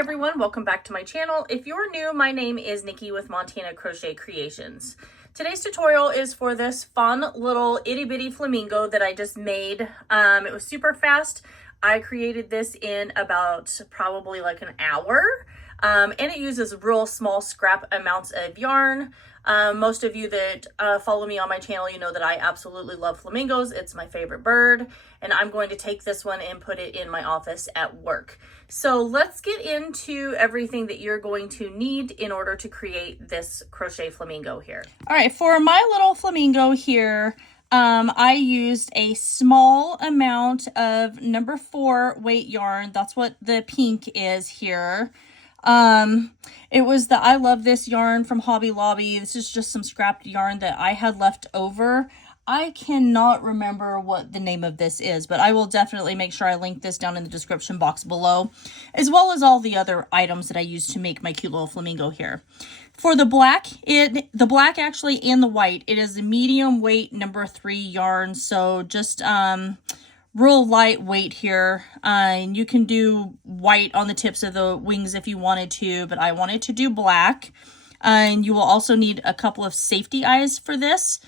everyone, welcome back to my channel. If you're new, my name is Nikki with Montana Crochet Creations. Today's tutorial is for this fun little itty bitty flamingo that I just made. It was super fast. I created this in about probably like an hour. And it uses real small scrap amounts of yarn. Most of you that follow me on my channel, you know that I absolutely love flamingos. It's my favorite bird, and I'm going to take this one and put it in my office at work. So let's get into everything that you're going to need in order to create this crochet flamingo here. All right, for my little flamingo here, I used a small amount of number 4 weight yarn. That's what the pink is here. It was the I Love This yarn from Hobby Lobby. This is just some scrapped yarn that I had left over. I cannot remember what the name of this is, but I will definitely make sure I link this down in the description box below, as well as all the other items that I used to make my cute little flamingo here. For the black, the black actually and the white, it is a medium weight number 3 yarn. So just, real lightweight here, and you can do white on the tips of the wings if you wanted to, but I wanted to do black. And you will also need a couple of safety eyes for this.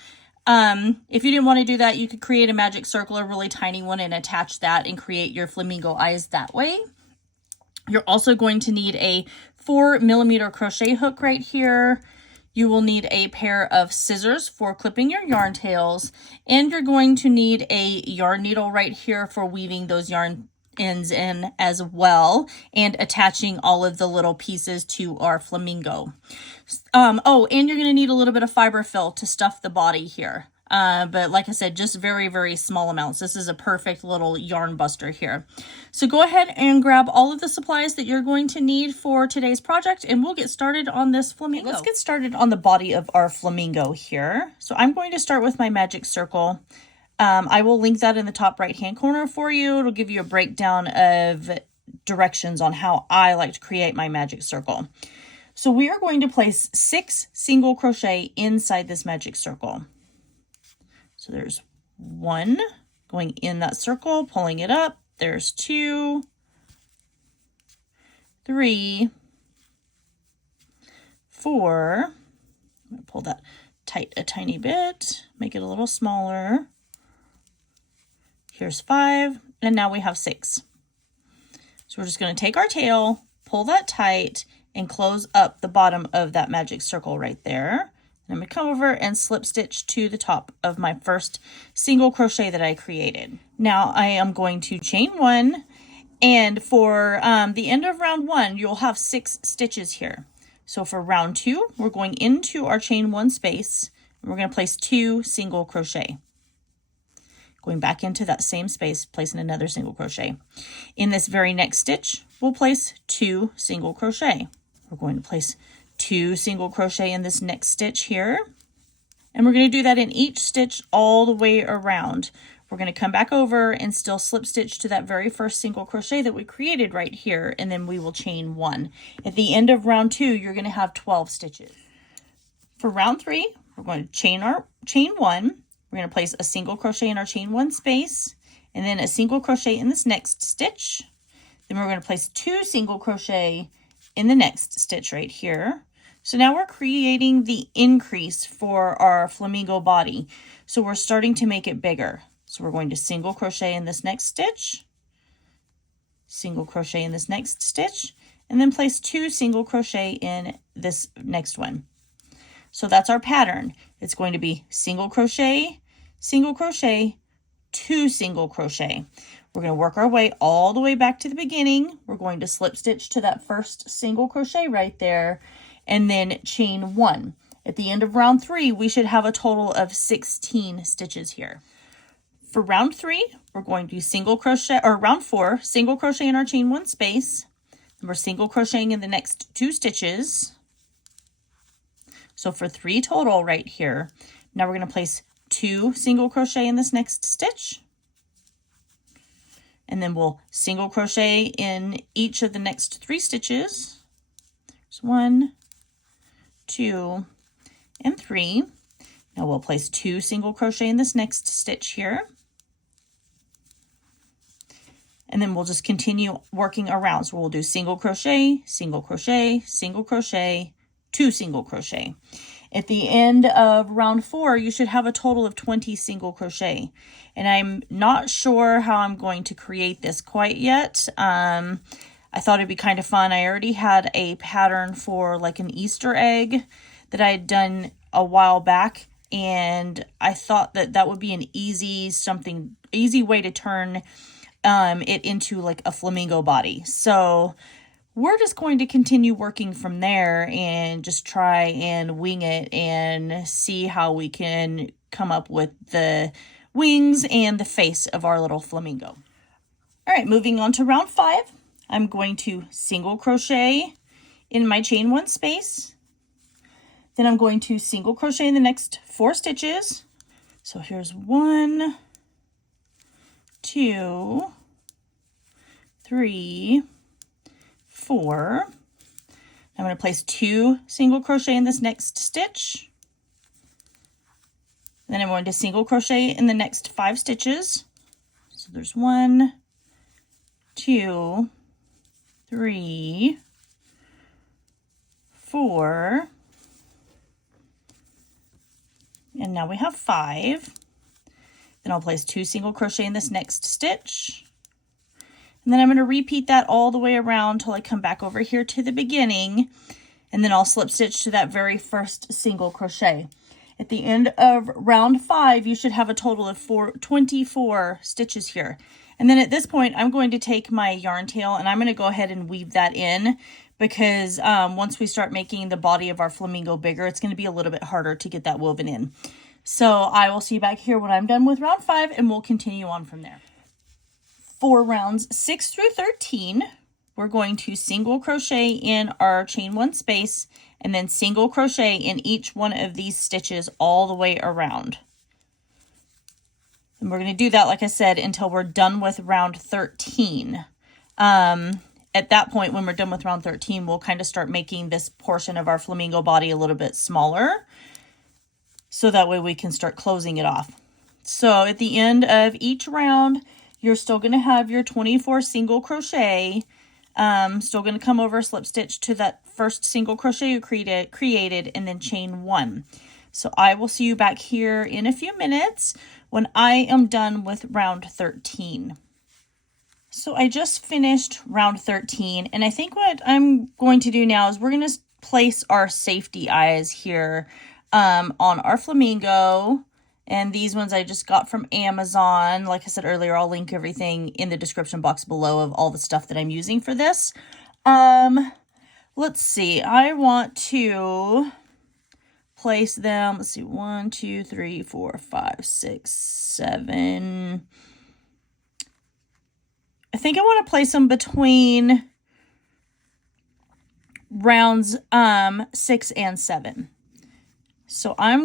If you didn't want to do that, you could create a magic circle, a really tiny one, and attach that and create your flamingo eyes that way. You're also going to need a 4mm crochet hook right here. You will need a pair of scissors for clipping your yarn tails, and you're going to need a yarn needle right here for weaving those yarn ends in as well, and attaching all of the little pieces to our flamingo. Oh, and you're going to need a little bit of fiber fill to stuff the body here. But like I said, just very, very small amounts. This is a perfect little yarn buster here. So go ahead and grab all of the supplies that you're going to need for today's project, and we'll get started on this flamingo. Let's get started on the body of our flamingo here. So I'm going to start with my magic circle. I will link that in the top right-hand corner for you. It'll give you a breakdown of directions on how I like to create my magic circle. So we are going to place 6 single crochet inside this magic circle. So there's 1 going in that circle, pulling it up. There's 2, 3, 4. I'm going to pull that tight a tiny bit, make it a little smaller. Here's 5, and now we have 6. So we're just going to take our tail, pull that tight, and close up the bottom of that magic circle right there. I'm going to come over and slip stitch to the top of my first single crochet that I created. Now I am going to chain 1, and for the end of round 1, you'll have 6 stitches here. So for round 2, we're going into our chain 1 space, and we're going to place 2 single crochet. Going back into that same space, placing another single crochet. In this very next stitch, we'll place 2 single crochet. We're going to place 2 single crochet in this next stitch here, and we're going to do that in each stitch all the way around. We're going to come back over and still slip stitch to that very first single crochet that we created right here, and then we will chain 1. At the end of round 2, you're going to have 12 stitches. For round 3, we're going to chain 1. We're going to place a single crochet in our chain 1 space, and then a single crochet in this next stitch. Then we're going to place 2 single crochet in the next stitch right here. So now we're creating the increase for our flamingo body. So we're starting to make it bigger. So we're going to single crochet in this next stitch, single crochet in this next stitch, and then place 2 single crochet in this next one. So that's our pattern. It's going to be single crochet, 2 single crochet. We're going to work our way all the way back to the beginning. We're going to slip stitch to that first single crochet right there, and then chain 1. At the end of round 3, we should have a total of 16 stitches here. For round 3, we're going to single crochet, or round 4, single crochet in our chain 1 space. And we're single crocheting in the next 2 stitches. So for 3 total right here. Now we're going to place 2 single crochet in this next stitch. And then we'll single crochet in each of the next 3 stitches. There's 1, 2, and 3. Now we'll place 2 single crochet in this next stitch here. and then we'll just continue working around. So we'll do single crochet, single crochet, single crochet, 2 single crochet. At the end of round 4, you should have a total of 20 single crochet. And I'm not sure how I'm going to create this quite yet. I thought it'd be kind of fun. I already had a pattern for like an Easter egg that I had done a while back. And I thought that that would be an easy way to turn it into like a flamingo body. So we're just going to continue working from there and just try and wing it and see how we can come up with the wings and the face of our little flamingo. All right, moving on to round 5. I'm going to single crochet in my chain 1 space. Then I'm going to single crochet in the next 4 stitches. So here's 1, 2, 3, 4. I'm going to place 2 single crochet in this next stitch. Then I'm going to single crochet in the next 5 stitches. So there's 1, 2, 3, 4, and now we have 5. Then I'll place 2 single crochet in this next stitch. And then I'm going to repeat that all the way around till I come back over here to the beginning, and then I'll slip stitch to that very first single crochet. At the end of round 5, you should have a total of 24 stitches here. And then at this point, I'm going to take my yarn tail and I'm going to go ahead and weave that in, because once we start making the body of our flamingo bigger, it's going to be a little bit harder to get that woven in. So I will see you back here when I'm done with round 5, and we'll continue on from there. For rounds 6 through 13, we're going to single crochet in our chain 1 space and then single crochet in each one of these stitches all the way around. And we're going to do that, like I said, until we're done with round 13. At that point, when we're done with round 13, we'll kind of start making this portion of our flamingo body a little bit smaller, so that way we can start closing it off. So at the end of each round, you're still going to have your 24 single crochet. Still going to come over, slip stitch to that first single crochet you created, and then chain 1. So I will see you back here in a few minutes when I am done with round 13. So I just finished round 13, and I think what I'm going to do now is we're going to place our safety eyes here on our flamingo. And these ones I just got from Amazon. Like I said earlier, I'll link everything in the description box below of all the stuff that I'm using for this. Let's see. I want to place them. Let's see. 1, 2, 3, 4, 5, 6, 7. I think I want to place them between rounds 6 and 7. So I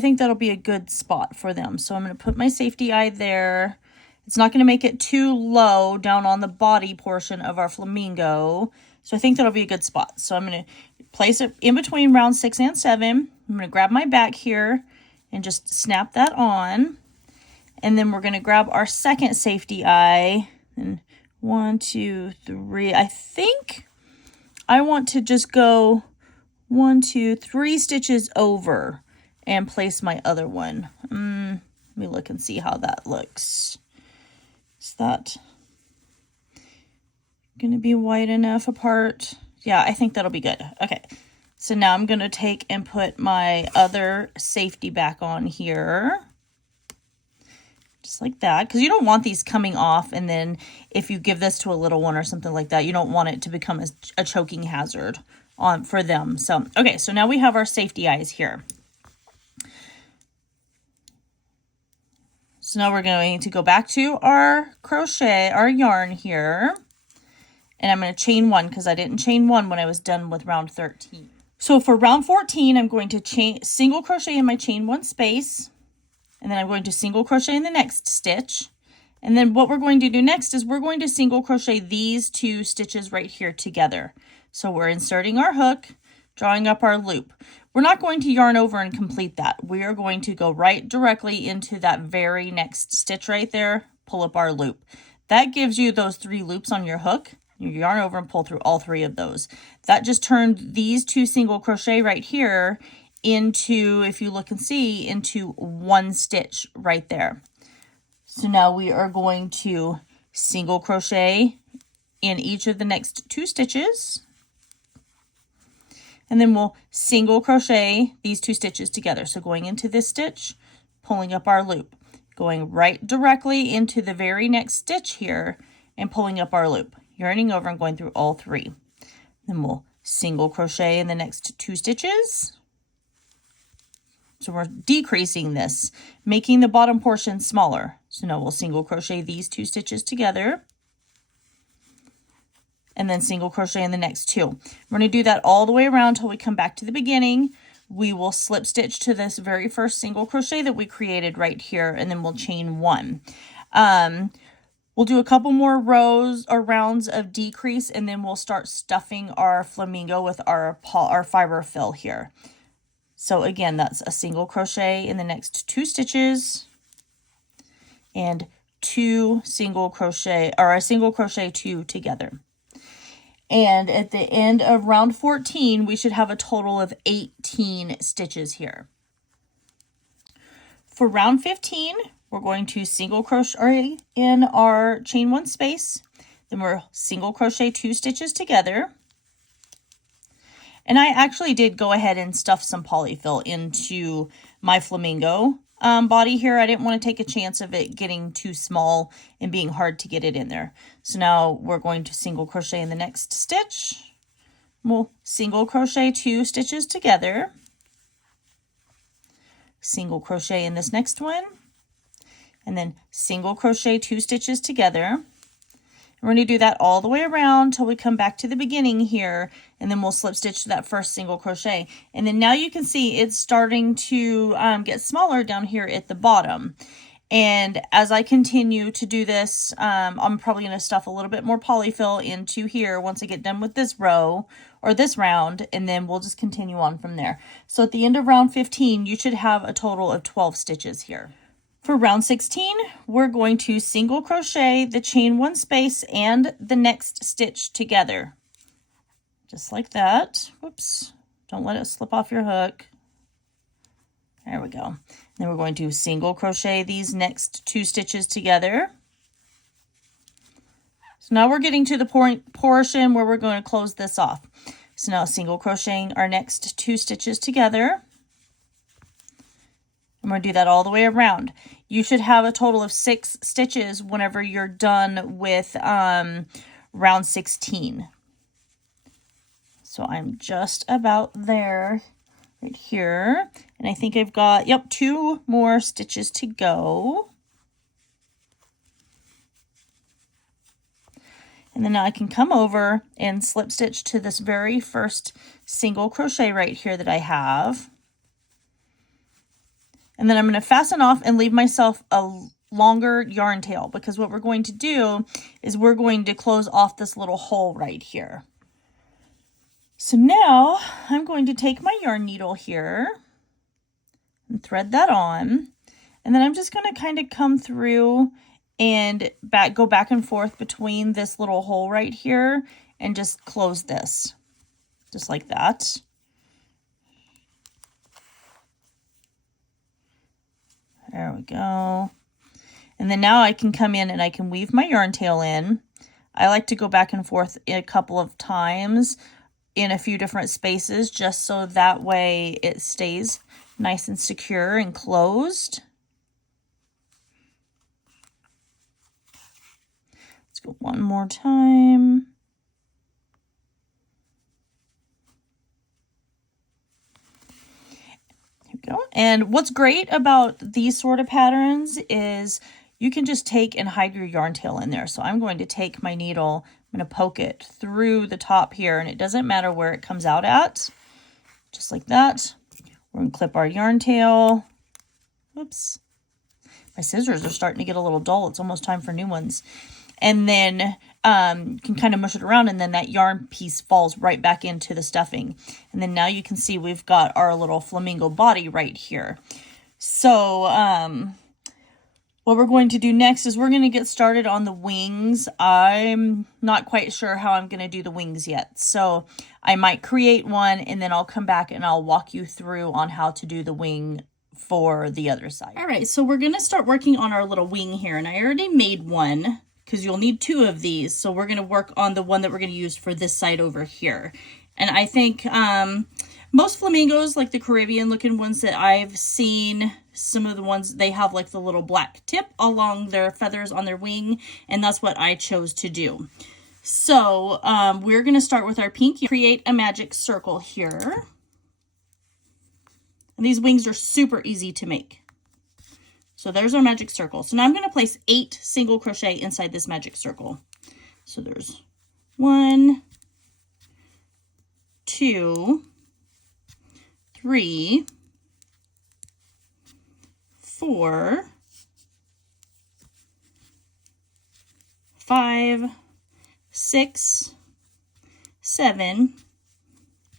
think that'll be a good spot for them. So I'm going to put my safety eye there. It's not going to make it too low down on the body portion of our flamingo. So I think that'll be a good spot. So I'm going to place it in between round 6 and 7. I'm going to grab my back here and just snap that on. And then we're going to grab our second safety eye. And 1, 2, 3. I think I want to just go 1, 2, 3 stitches over and place my other one. Let me look and see how that looks. Is that going to be wide enough apart? Yeah, I think that'll be good. Okay, so now I'm going to take and put my other safety back on here. Just like that, because you don't want these coming off, and then if you give this to a little one or something like that, you don't want it to become a choking hazard for them. So, okay, so now we have our safety eyes here. So now we're going to go back to our yarn here, and I'm going to chain 1 because I didn't chain 1 when I was done with round 13. So for round 14, I'm going to single crochet in my chain 1 space, and then I'm going to single crochet in the next stitch. And then what we're going to do next is we're going to single crochet these 2 stitches right here together. So we're inserting our hook, drawing up our loop. We're not going to yarn over and complete that. We are going to go right directly into that very next stitch right there, pull up our loop. that gives you those 3 loops on your hook. You yarn over and pull through all 3 of those. That just turned these 2 single crochet right here into, if you look and see, into 1 stitch right there. So now we are going to single crochet in each of the next 2 stitches. And then we'll single crochet these 2 stitches together. So going into this stitch, pulling up our loop, going right directly into the very next stitch here and pulling up our loop, yarning over and going through all 3. Then we'll single crochet in the next 2 stitches. So we're decreasing this, making the bottom portion smaller. So now we'll single crochet these 2 stitches together and then single crochet in the next 2. We're going to do that all the way around until we come back to the beginning. We will slip stitch to this very first single crochet that we created right here, and then we'll chain 1. We'll do a couple more rows or rounds of decrease, and then we'll start stuffing our flamingo with our fiber fill here. So again, that's a single crochet in the next 2 stitches and 2 single crochet, or a single crochet 2 together. And at the end of round 14, we should have a total of 18 stitches here. For round 15, we're going to single crochet in our chain 1 space. Then we're single crochet 2 stitches together. And I actually did go ahead and stuff some polyfill into my flamingo body here. I didn't want to take a chance of it getting too small and being hard to get it in there. So now we're going to single crochet in the next stitch. We'll single crochet 2 stitches together. Single crochet in this next one. And then single crochet 2 stitches together. We're going to do that all the way around till we come back to the beginning here, and then we'll slip stitch to that first single crochet. And then now you can see it's starting to get smaller down here at the bottom. And as I continue to do this, I'm probably going to stuff a little bit more polyfill into here once I get done with this row or this round, and then we'll just continue on from there. So at the end of round 15, you should have a total of 12 stitches here. For round 16, we're going to single crochet the chain 1 space and the next stitch together. Just like that. Whoops, don't let it slip off your hook. There we go. Then we're going to single crochet these next 2 stitches together. So now we're getting to the portion where we're going to close this off. So now single crocheting our next 2 stitches together. And we're going to do that all the way around. You should have a total of 6 stitches whenever you're done with round 16. So I'm just about there right here. And I think I've got, yep, 2 more stitches to go. And then now I can come over and slip stitch to this very first single crochet right here that I have. And then I'm going to fasten off and leave myself a longer yarn tail, because what we're going to do is we're going to close off this little hole right here. So now I'm going to take my yarn needle here and thread that on. And then I'm just going to kind of come through and go back and forth between this little hole right here and just close this just like that. There we go. And then now I can come in and I can weave my yarn tail in. I like to go back and forth a couple of times in a few different spaces, just so that way it stays nice and secure and closed. Let's go one more time. Go. And what's great about these sort of patterns is you can just take and hide your yarn tail in there. So I'm going to take my needle, I'm going to poke it through the top here, and it doesn't matter where it comes out at, just like that. We're going to clip our yarn tail. Oops. My scissors are starting to get a little dull. It's almost time for new ones. And then can kind of mush it around, and then that yarn piece falls right back into the stuffing. And then now you can see we've got our little flamingo body right here. So What we're going to do next is we're going to get started on the wings. I'm not quite sure how I'm going to do the wings yet. So I might create one and then I'll come back and I'll walk you through on how to do the wing for the other side. All right, so we're going to start working on our little wing here. And I already made one because you'll need 2 of these. So we're going to work on the one that we're going to use for this side over here. And I think most flamingos, like the Caribbean looking ones that I've seen, some of the ones, they have like the little black tip along their feathers on their wing, and that's what I chose to do. So we're going to start with our pink. Create a magic circle here. And these wings are super easy to make. So there's our magic circle. So now I'm going to place 8 single crochet inside this magic circle. So there's 1, 2, 3, 4, 5, 6, 7,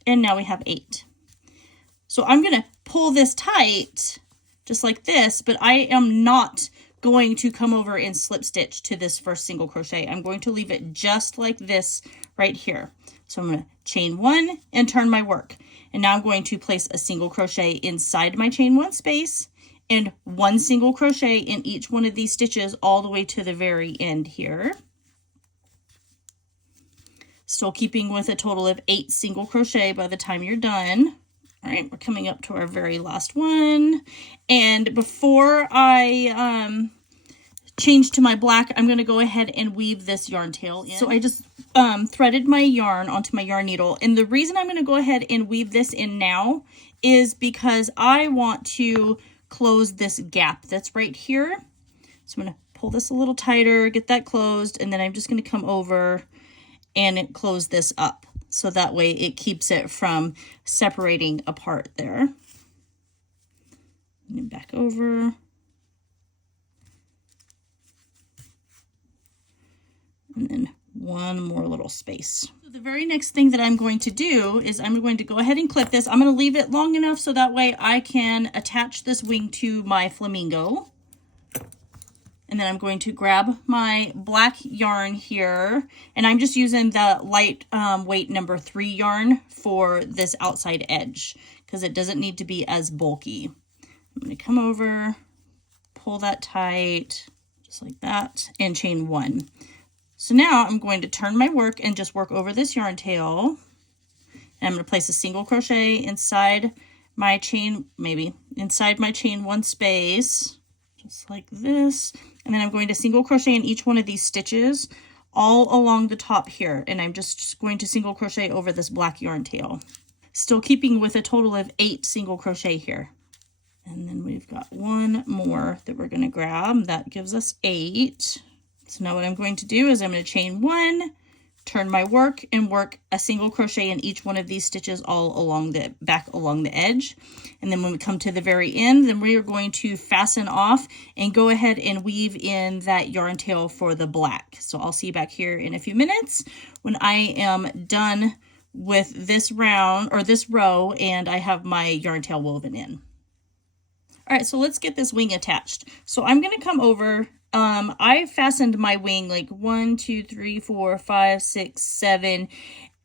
and now we have 8. So I'm going to pull this tight just like this, but I am not going to come over and slip stitch to this first single crochet. I'm going to leave it just like this right here. So I'm going to chain 1 and turn my work. And now I'm going to place a single crochet inside my chain 1 space and 1 single crochet in each one of these stitches all the way to the very end here. Still keeping with a total of 8 single crochet by the time you're done. All right, we're coming up to our very last one. And before I change to my black, I'm going to go ahead and weave this yarn tail in. So I just threaded my yarn onto my yarn needle. And the reason I'm going to go ahead and weave this in now is because I want to close this gap that's right here. So I'm going to pull this a little tighter, get that closed, and then I'm just going to come over and close this up. So that way it keeps it from separating apart there. And then back over. And then one more little space. So the very next thing that I'm going to do is I'm going to go ahead and clip this. I'm going to leave it long enough so that way I can attach this wing to my flamingo. And then I'm going to grab my black yarn here, and I'm just using the light weight number 3 yarn for this outside edge because it doesn't need to be as bulky. I'm going to come over, pull that tight, just like that, and chain 1. So now I'm going to turn my work and just work over this yarn tail. And I'm going to place a single crochet inside my chain, inside my chain 1 space, just like this. And then I'm going to single crochet in each one of these stitches all along the top here. And I'm just going to single crochet over this black yarn tail. Still keeping with a total of 8 single crochet here. And then we've got 1 more that we're going to grab. That gives us 8. So now what I'm going to do is I'm going to chain 1, turn my work, and work a single crochet in each one of these stitches all along the back along the edge. And then when we come to the very end, then we are going to fasten off and go ahead and weave in that yarn tail for the black. So I'll see you back here in a few minutes when I am done with this round or this row and I have my yarn tail woven in. All right, so let's get this wing attached. So I'm going to come over. I fastened my wing like 1, 2, 3, 4, 5, 6, 7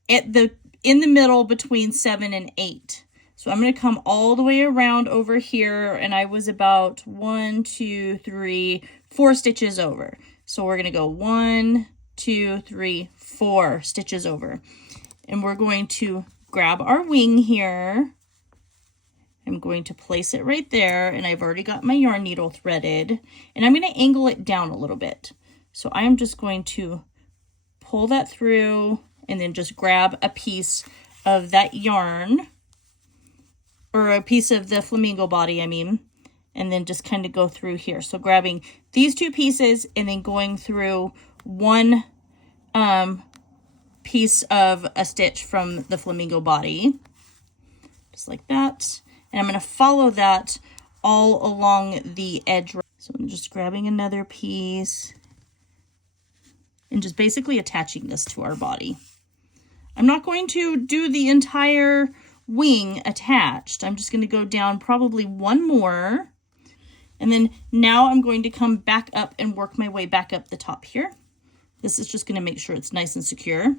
in the middle between 7 and 8. So I'm going to come all the way around over here, and I was about 1, 2, 3, 4 stitches over. So we're going to go 1, 2, 3, 4 stitches over. And we're going to grab our wing here. I'm going to place it right there, and I've already got my yarn needle threaded, and I'm going to angle it down a little bit. So I am just going to pull that through and then just grab a piece of that yarn, or a piece of the flamingo body, and then just kind of go through here. So grabbing these 2 pieces and then going through 1 piece of a stitch from the flamingo body, just like that. And I'm going to follow that all along the edge. So I'm just grabbing another piece and just basically attaching this to our body. I'm not going to do the entire wing attached. I'm just going to go down probably 1 more. And then now I'm going to come back up and work my way back up the top here. This is just going to make sure it's nice and secure.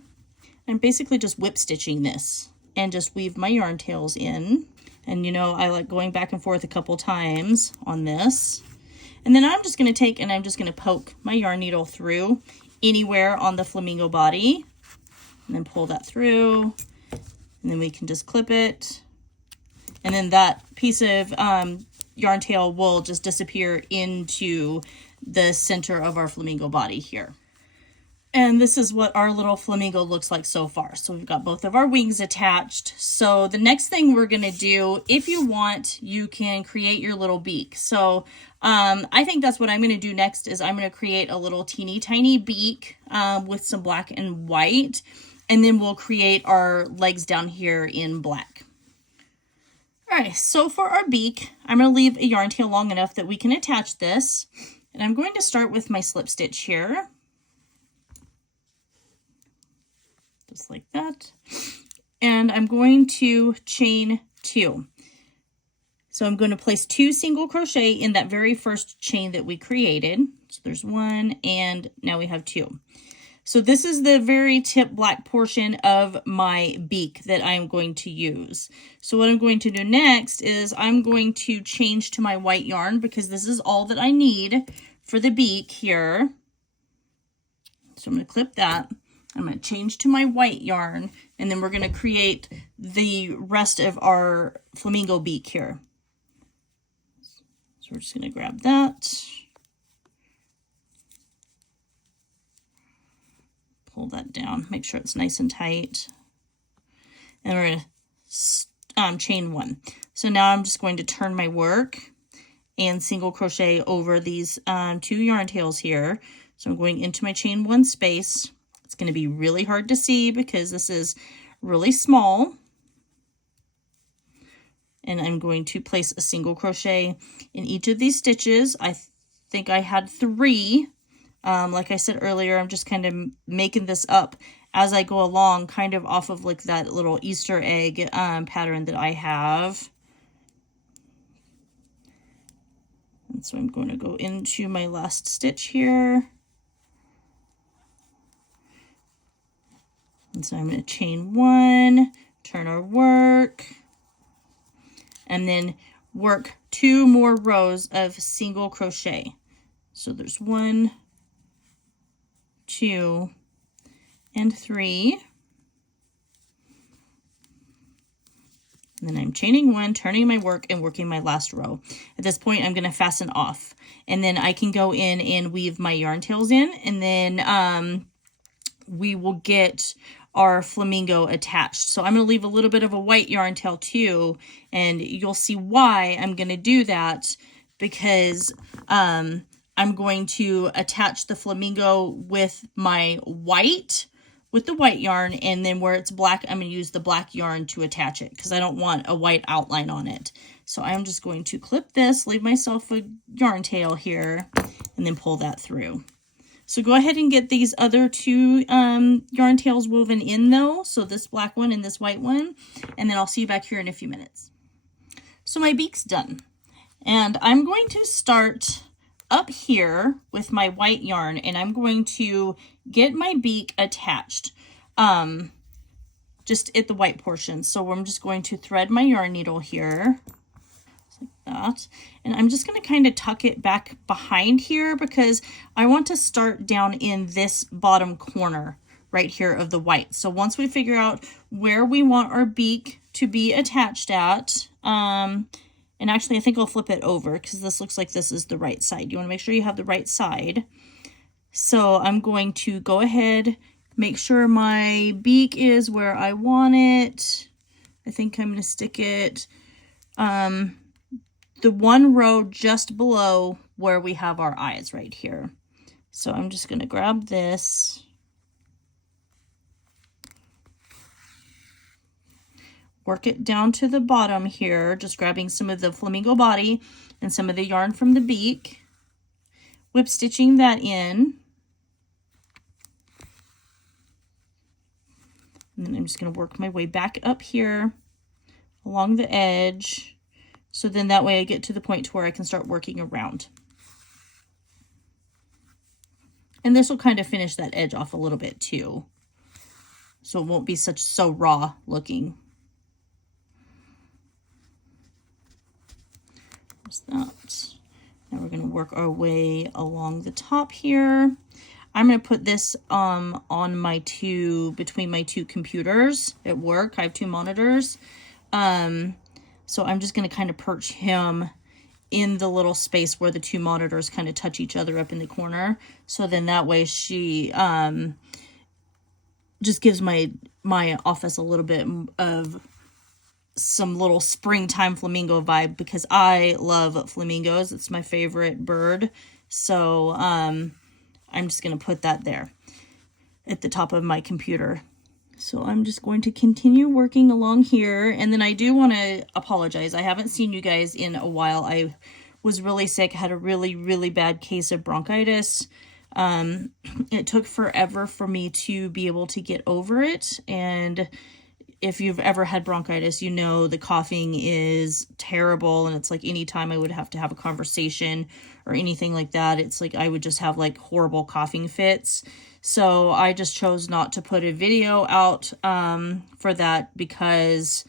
I'm basically just whip stitching this and just weave my yarn tails in. And you know, I like going back and forth a couple times on this. And then I'm just going to take and I'm just going to poke my yarn needle through anywhere on the flamingo body. And then pull that through. And then we can just clip it. And then that piece of yarn tail will just disappear into the center of our flamingo body here. And this is what our little flamingo looks like so far. So we've got both of our wings attached. So the next thing we're going to do, if you want, you can create your little beak. So I think that's what I'm going to do next is I'm going to create a little teeny tiny beak with some black and white. And then we'll create our legs down here in black. All right, so for our beak, I'm going to leave a yarn tail long enough that we can attach this. And I'm going to start with my slip stitch here. Just like that. And I'm going to chain 2. So I'm going to place 2 single crochet in that very first chain that we created. So there's 1 and now we have 2. So this is the very tip black portion of my beak that I'm going to use. So what I'm going to do next is I'm going to change to my white yarn because this is all that I need for the beak here. So I'm going to clip that. I'm going to change to my white yarn, and then we're going to create the rest of our flamingo beak here. So we're just going to grab that, pull that down, make sure it's nice and tight, and we're going to chain 1. So now I'm just going to turn my work and single crochet over these 2 yarn tails here. So I'm going into my chain 1 space. It's going to be really hard to see because this is really small. And I'm going to place a single crochet in each of these stitches. I think I had 3. Like I said earlier, I'm just kind of making this up as I go along, kind of off of like that little Easter egg pattern that I have. And so I'm going to go into my last stitch here. And so I'm going to chain 1, turn our work, and then work 2 more rows of single crochet. So there's 1, 2, and 3. And then I'm chaining 1, turning my work, and working my last row. At this point, I'm going to fasten off. And then I can go in and weave my yarn tails in, and then we will get our flamingo attached. So I'm going to leave a little bit of a white yarn tail too, and you'll see why I'm going to do that, because I'm going to attach the flamingo with my white, with the white yarn, and then where it's black, I'm going to use the black yarn to attach it because I don't want a white outline on it. So I'm just going to clip this, leave myself a yarn tail here, and then pull that through. So go ahead and get these other 2 yarn tails woven in though. So this black one and this white one. And then I'll see you back here in a few minutes. So my beak's done. And I'm going to start up here with my white yarn. And I'm going to get my beak attached just at the white portion. So I'm just going to thread my yarn needle here. Like that. And I'm just going to kind of tuck it back behind here because I want to start down in this bottom corner right here of the white. So once we figure out where we want our beak to be attached at, and actually I think I'll flip it over because this looks like this is the right side. You want to make sure you have the right side. So I'm going to go ahead, make sure my beak is where I want it. I think I'm going to stick it the 1 row just below where we have our eyes right here. So I'm just going to grab this, work it down to the bottom here, just grabbing some of the flamingo body and some of the yarn from the beak, whip stitching that in. And then I'm just going to work my way back up here along the edge, So then that way I get to the point to where I can start working around. And this will kind of finish that edge off a little bit too. So it won't be so raw looking. There's that. Now we're going to work our way along the top here. I'm going to put this on between my two computers at work. I have two monitors. So I'm just going to kind of perch him in the little space where the two monitors kind of touch each other up in the corner. So then that way she just gives my office a little bit of some little springtime flamingo vibe, because I love flamingos. It's my favorite bird. So I'm just going to put that there at the top of my computer. So I'm just going to continue working along here. And then I do want to apologize. I haven't seen you guys in a while. I was really sick, had a really, really bad case of bronchitis. It took forever for me to be able to get over it. And if you've ever had bronchitis, you know the coughing is terrible. And it's like anytime I would have to have a conversation or anything like that, it's like I would just have like horrible coughing fits. So I just chose not to put a video out for that, because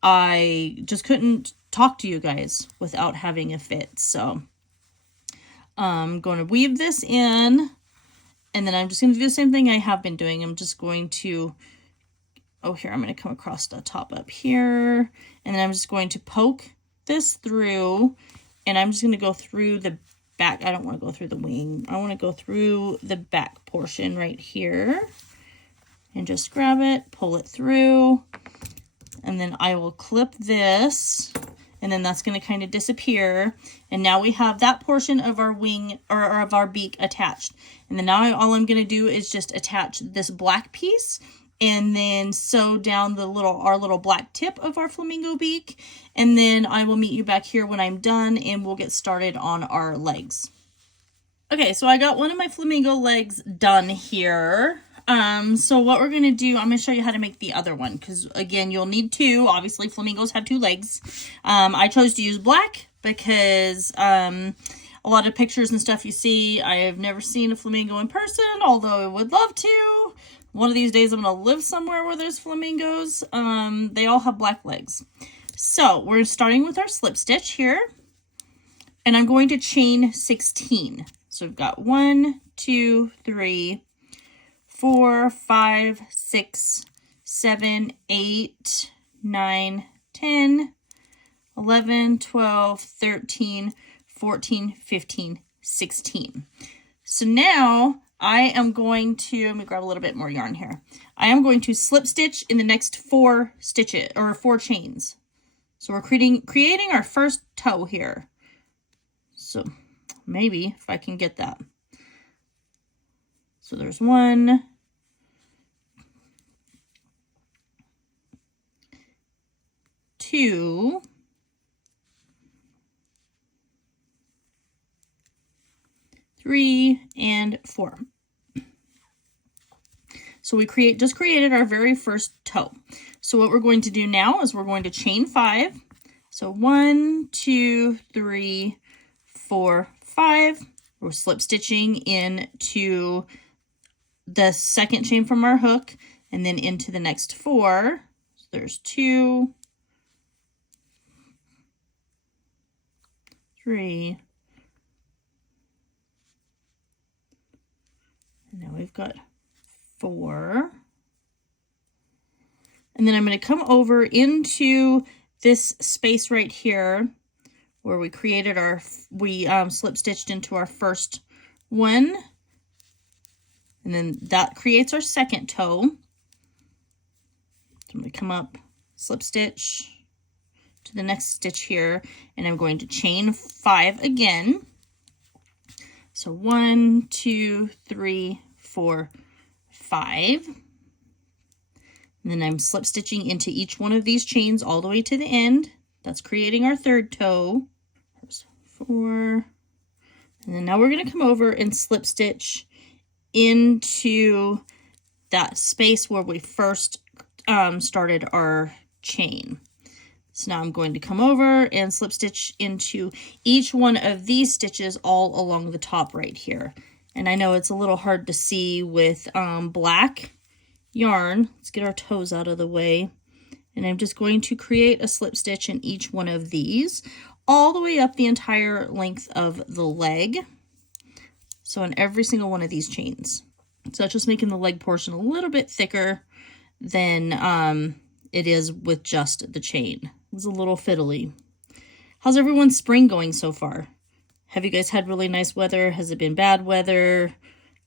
I just couldn't talk to you guys without having a fit. So I'm going to weave this in, and then I'm just going to do the same thing I have been doing. I'm just going to, I'm going to come across the top up here, and then I'm just going to poke this through, and I'm just going to go through the back. I don't want to go through the wing. I want to go through the back portion right here and just grab it, pull it through, and then I will clip this, and then that's going to kind of disappear. And now we have that portion of our wing or of our beak attached. And then now all I'm going to do is just attach this black piece and then sew down our little black tip of our flamingo beak. And then I will meet you back here when I'm done, and we'll get started on our legs. Okay, so I got one of my flamingo legs done here. So what we're going to do, I'm going to show you how to make the other one, because again, you'll need two. Obviously, flamingos have two legs. I chose to use black because a lot of pictures and stuff you see, I have never seen a flamingo in person, although I would love to. One of these days I'm going to live somewhere where there's flamingos. They all have black legs. So we're starting with our slip stitch here, and I'm going to chain 16. So we've got 1, 2, 3, 4, 5, 6, 7, 8, 9, 10, 11, 12, 13, 14, 15, 16. So now I am going to, let me grab a little bit more yarn here. I am going to slip stitch in the next 4 stitches, or 4 chains. So we're creating our first toe here. So maybe if I can get that. So there's 1, 2, 3, and 4. So we just created our very first toe. So what we're going to do now is we're going to chain 5. So 1, 2, 3, 4, 5. We're slip stitching into the second chain from our hook and then into the next 4. So there's 2, 3, and now we've got 4. And then I'm going to come over into this space right here where we created we slip stitched into our first one. And then that creates our second toe. So I'm going to come up, slip stitch to the next stitch here, and I'm going to chain 5 again. So 1, 2, 3, 4, 5. And then I'm slip stitching into each one of these chains all the way to the end. That's creating our third toe. There's 4. And then now we're going to come over and slip stitch into that space where we first started our chain. So now I'm going to come over and slip stitch into each one of these stitches all along the top right here. And I know it's a little hard to see with black yarn. Let's get our toes out of the way. And I'm just going to create a slip stitch in each one of these, all the way up the entire length of the leg. So in every single one of these chains. So it's just making the leg portion a little bit thicker than it is with just the chain. It's a little fiddly. How's everyone's spring going so far? Have you guys had really nice weather? Has it been bad weather?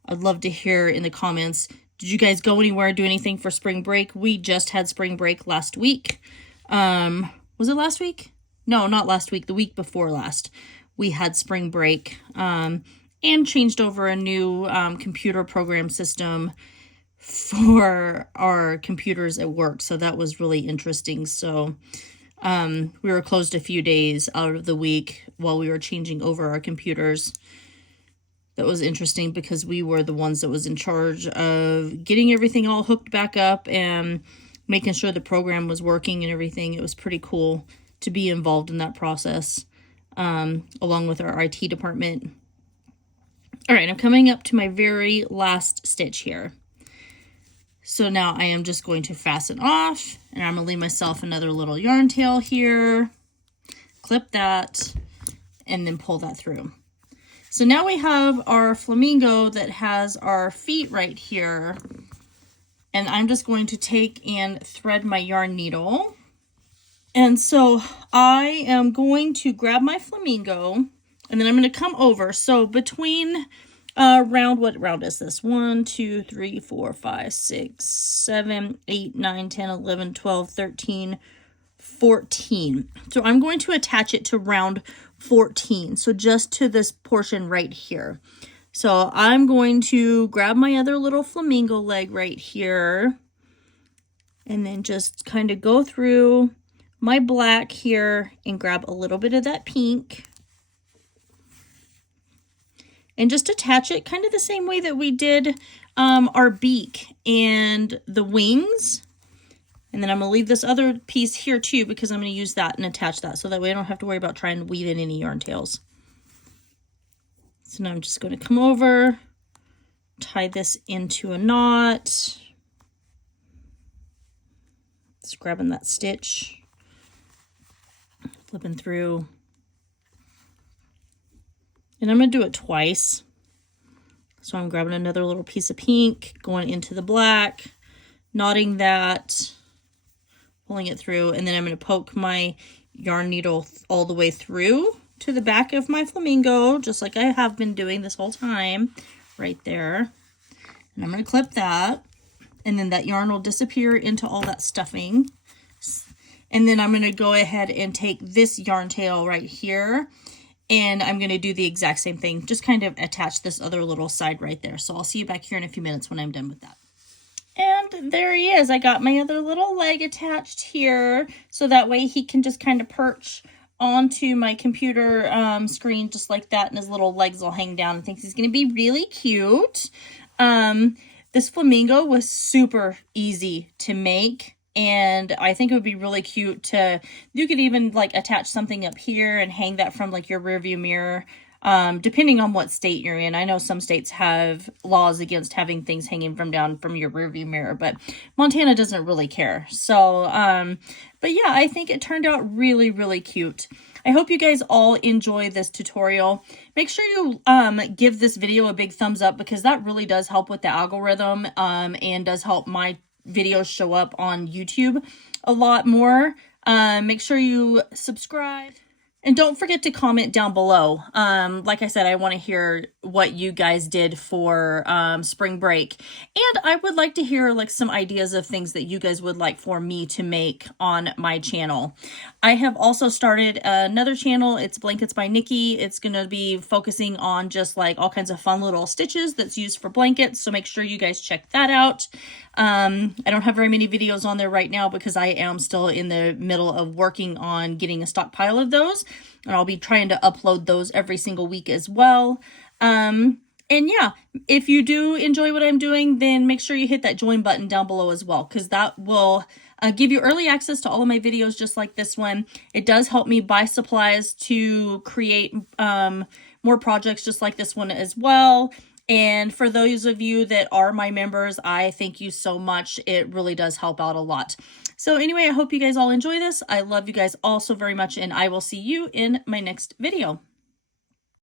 I'd love to hear in the comments. Did you guys go anywhere, do anything for spring break? We just had spring break last week. Was it last week? No, not last week. The week before last. We had spring break and changed over a new computer program system for our computers at work. So that was really interesting. So we were closed a few days out of the week while we were changing over our computers. That was interesting because we were the ones that was in charge of getting everything all hooked back up and making sure the program was working and everything. It was pretty cool to be involved in that process, along with our IT department. All right, I'm coming up to my very last stitch here. So now I am just going to fasten off, and I'm going to leave myself another little yarn tail here, clip that, and then pull that through. So now we have our flamingo that has our feet right here, and I'm just going to take and thread my yarn needle. And so I am going to grab my flamingo, and then I'm going to come over. So between what round is this? 1, 2, 3, 4, 5, 6, 7, 8, 9, 10, 11, 12, 13, 14. So I'm going to attach it to round 14. So just to this portion right here. So I'm going to grab my other little flamingo leg right here and then just kind of go through my black here and grab a little bit of that pink. And just attach it kind of the same way that we did our beak and the wings. And then I'm going to leave this other piece here too because I'm going to use that and attach that. So that way I don't have to worry about trying to weave in any yarn tails. So now I'm just going to come over, tie this into a knot. Just grabbing that stitch, flipping through. And I'm going to do it twice. So I'm grabbing another little piece of pink, going into the black, knotting that, pulling it through, and then I'm going to poke my yarn needle all the way through to the back of my flamingo, just like I have been doing this whole time, right there. And I'm going to clip that, and then that yarn will disappear into all that stuffing. And then I'm going to go ahead and take this yarn tail right here, and I'm going to do the exact same thing, just kind of attach this other little side right there. So I'll see you back here in a few minutes when I'm done with that. And there he is. I got my other little leg attached here, so that way he can just kind of perch onto my computer screen just like that, and his little legs will hang down. I think he's going to be really cute. This flamingo was super easy to make. And I think it would be really cute to, you could even like attach something up here and hang that from like your rear view mirror, depending on what state you're in. I know some states have laws against having things hanging from down from your rear view mirror, but Montana doesn't really care. So, but yeah, I think it turned out really, really cute. I hope you guys all enjoy this tutorial. Make sure you give this video a big thumbs up because that really does help with the algorithm and does help my videos show up on YouTube a lot more. Make sure you subscribe. And don't forget to comment down below. Like I said, I want to hear what you guys did for spring break. And I would like to hear like some ideas of things that you guys would like for me to make on my channel. I have also started another channel. It's Blankets by Nikki. It's going to be focusing on just like all kinds of fun little stitches that's used for blankets. So make sure you guys check that out. I don't have very many videos on there right now because I am still in the middle of working on getting a stockpile of those, and I'll be trying to upload those every single week as well. And yeah, if you do enjoy what I'm doing, then make sure you hit that join button down below as well, because that will give you early access to all of my videos just like this one. It does help me buy supplies to create more projects just like this one as well. And for those of you that are my members, I thank you so much. It really does help out a lot. So anyway, I hope you guys all enjoy this. I love you guys all so very much, and I will see you in my next video.